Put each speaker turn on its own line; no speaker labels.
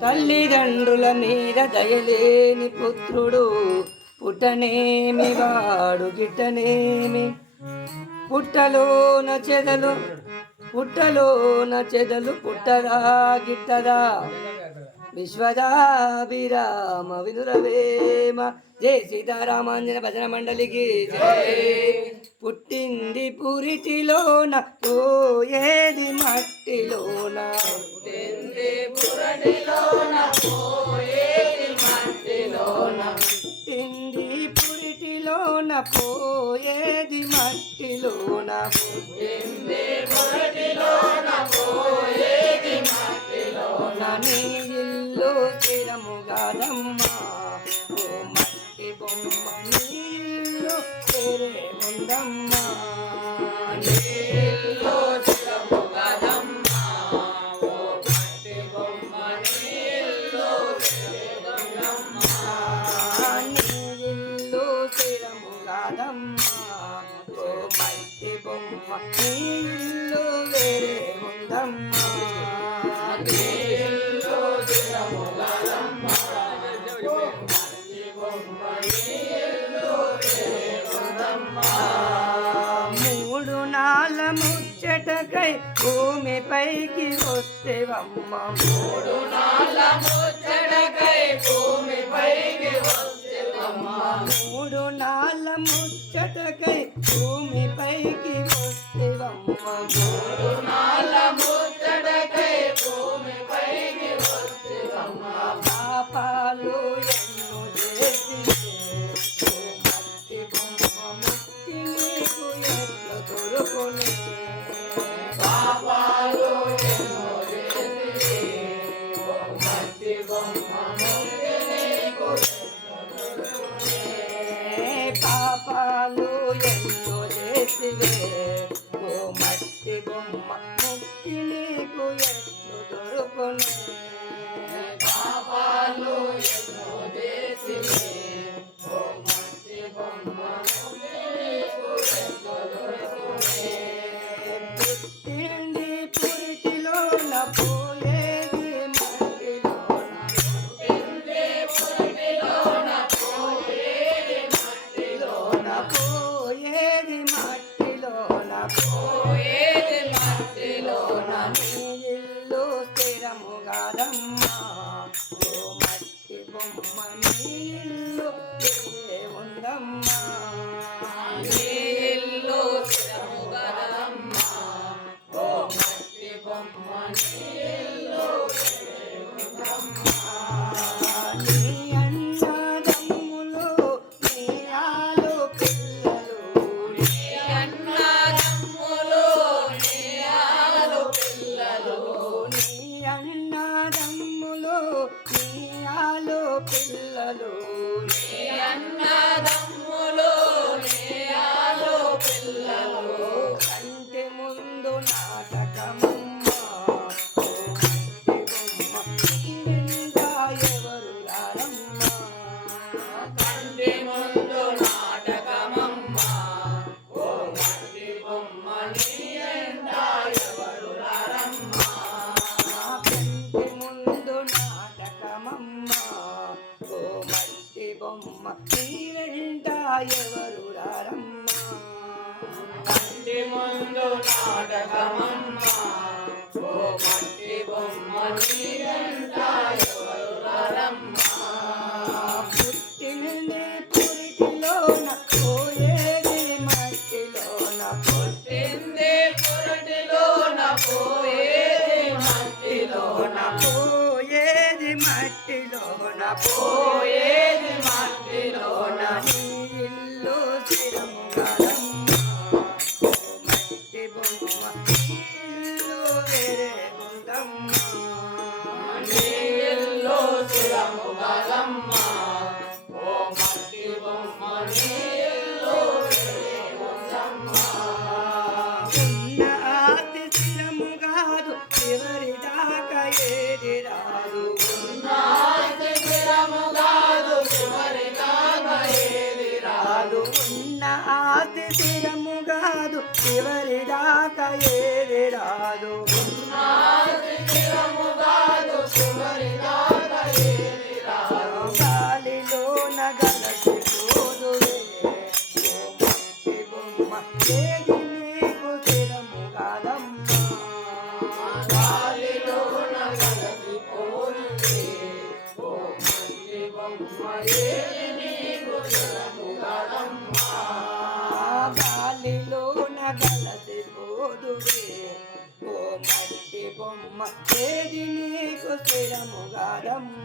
తల్లిదండ్రుల మీద దయలేని పుత్రుడు పుట్టనేమి వాడు గిట్టనేమి? పుట్టలోన చెదలు పుట్టలోన చెదలు పుట్టదా గిట్టదా విశ్వదాభిరామ వినురవేమ జై సీతారామాంజన భజన మండలికి జై. పుట్టింది పురిటిలోన పోయేది మట్టిలోన. పుట్టింది పురటిలోన పోయేది మట్టిలోన. పుట్టింది పురిటిలోన పోయేది మట్టిలోన. పుట్టింది పురిటిలోన పోయేది మట్టిలోన నీ ఇల్లు స్థిరముగాదమ్మా ఓ మట్టి బొమ్మ నీ ఇల్లు తెరే ఉందమ్మా నీ ఇల్లు స్థిరముగాదమ్మా ఓ మట్టి బొమ్మ నీ మూడు నాల ముచ్చటకై భూమిపైకి వస్తేవమ్మ. మూడు నాల ముచ్చటకై భూమిపైకి వస్తేవమ్మ. మూడు నాల ముచ్చటకై భూమిపైకి ಎಂದು ತಿಳಿಸಿವೆ ಗೋಮತ್ತಿ ఎవరు కంటి ముందు నాటకమమ్మ. ఓ మట్టి బొమ్మ నిండా ఎవరు పుట్టింది పురిటిలోన పోయేది మట్టిలోన. పుట్టింది పురిటిలోన పోయేది మట్టిలోన. పోయేది మట్టిలోన పోయేది ఆతి స్థిరము కాదు చివరి దాకా ఏది రాదు. చివరి దాకా ఏది రాదు గాలిలో నగలసిపోదు బొమ్మ ఏది నీకు తిరము కాదమ్మా గాలిలో నగలసిపోదు బొమ్మ ఏది బొమ్మ. ఏది నీకు స్థిరముగాదమ్మా